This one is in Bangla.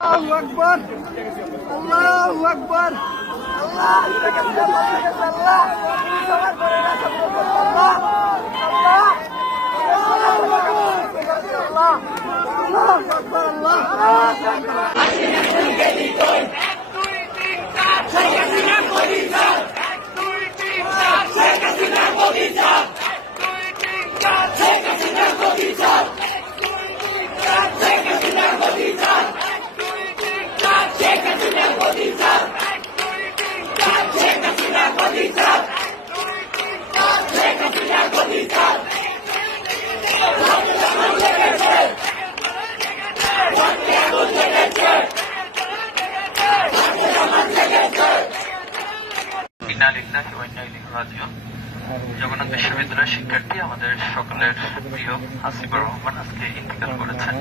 আল্লাহু আকবার, আল্লাহু আকবার, আল্লাহ আল্লাহ সবার করে না আল্লাহ আল্লাহ আল্লাহ আল্লাহু আকবার আল্লাহ জগন্নাথ বিশ্ববিদ্যালয়ের শিক্ষার্থী আমাদের সকলের প্রিয় হাসিবুর রহমান আজকে ইন্তেকাল করেছেন।